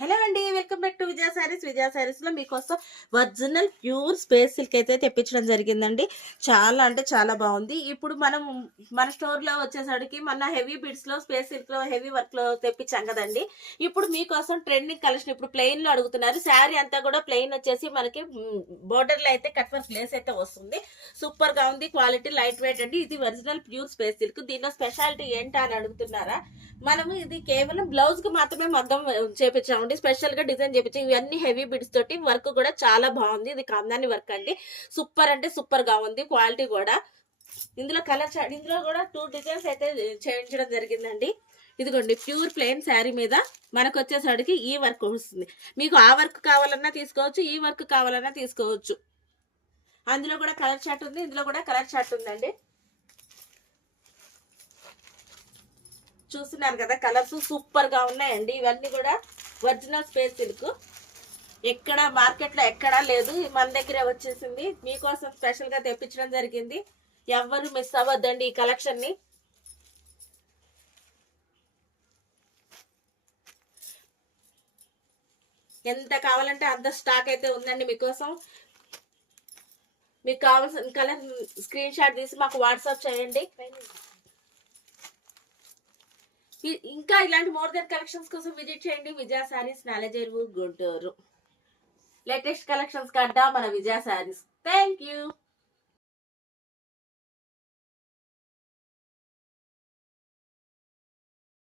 Hello అండి, welcome back to విజయ శారీస్. విజయ శారీస్ లో మీకోసం ఒరిజినల్ ప్యూర్ స్పేస్ సిల్క్ అయితే తెప్పించడం జరిగిందండి. చాలా అంటే చాలా బాగుంది. ఇప్పుడు మనం మన స్టోర్ లో వచ్చేసరికి మన హెవీ బిడ్స్ లో స్పేస్ సిల్క్ లో హెవీ వర్క్ లో తెప్పించాం కదండి. ఇప్పుడు మీకోసం ట్రెండింగ్ కలెక్షన్ ఇప్పుడు ప్లెయిన్ లో అడుగుతున్నారు. శారీ అంతా కూడా ప్లెయిన్ వచ్చేసి మనకి బోర్డర్ లో అయితే కట్ వర్క్ లేస్ అయితే వస్తుంది. సూపర్ గా ఉంది. క్వాలిటీ లైట్ వెయిట్ అండి. ఇది ఒరిజినల్ ప్యూర్ స్పేస్ సిల్క్. దీనిలో స్పెషాలిటీ ఏంటా అని అడుగుతున్నారా? మనము ఇది కేవలం బ్లౌజ్ కి మాత్రమే మగ్గం చేపించామండి. స్పెషల్ గా డిజైన్ చేపించాం. ఇవన్నీ హెవీ బిడ్స్ తోటి వర్క్ కూడా చాలా బాగుంది. ఇది కందాని వర్క్ అండి. సూపర్ అంటే సూపర్ గా ఉంది. క్వాలిటీ కూడా ఇందులో ఇందులో కూడా 2 డిజైన్స్ అయితే చేయించడం జరిగిందండి. ఇదిగోండి, ప్యూర్ ప్లెయిన్ శారీ మీద మనకు వచ్చేసరికి ఈ వర్క్ వస్తుంది. మీకు ఆ వర్క్ కావాలన్నా తీసుకోవచ్చు, ఈ వర్క్ కావాలన్నా తీసుకోవచ్చు. అందులో కూడా కలర్ చార్ట్ ఉంది, ఇందులో కూడా కలర్ చార్ట్ ఉందండి. చూస్తున్నారు కదా, కలర్స్ సూపర్ గా ఉన్నాయండి. ఇవన్నీ కూడా ఒరిజినల్ స్పేస్ సిల్క్. ఎక్కడ మార్కెట్ లో ఎక్కడా లేదు, మన దగ్గరే వచ్చేసింది. మీకోసం స్పెషల్ గా తెప్పించడం జరిగింది. ఎవ్వరు మిస్ అవ్వద్దండి ఈ కలెక్షన్ ని. ఎంత కావాలంటే అంత స్టాక్ అయితే ఉందండి మీకోసం. మీకు కావాల్సిన కలర్ స్క్రీన్ షాట్ తీసి మాకు వాట్సాప్ చేయండి. ఇంకా ఇలాంటి మోర్ దెన్ కలెక్షన్స్ కోసం విజిట్ చేయండి విజయ శారీస్, నాలెజెరువు, గుంటూరు. లేటెస్ట్ కలెక్షన్స్ కడ్డా మన విజయ శారీస్. Thank you.